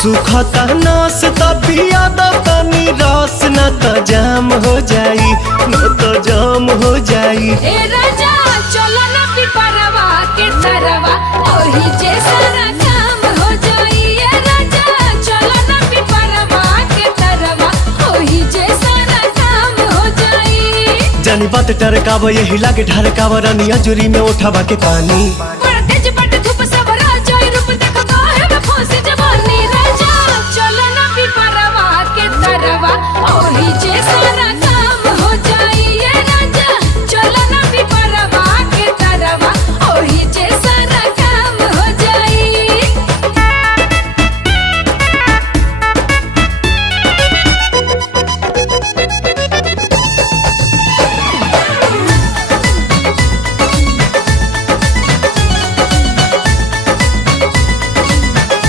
सुखता नस पिया तनी रस न तो जाम हो जाई, न तो जाम हो जाई। ए राजा चलो ना पिपरवा के तरवा ओही जैसा ना काम हो जाई। ए राजा चलो ना पिपरवा के तरवा ओही जैसा ना काम हो जाई। जानी बात टरकाव यही लागे ढरकाव रानी अजूरी में उठावा के पानी।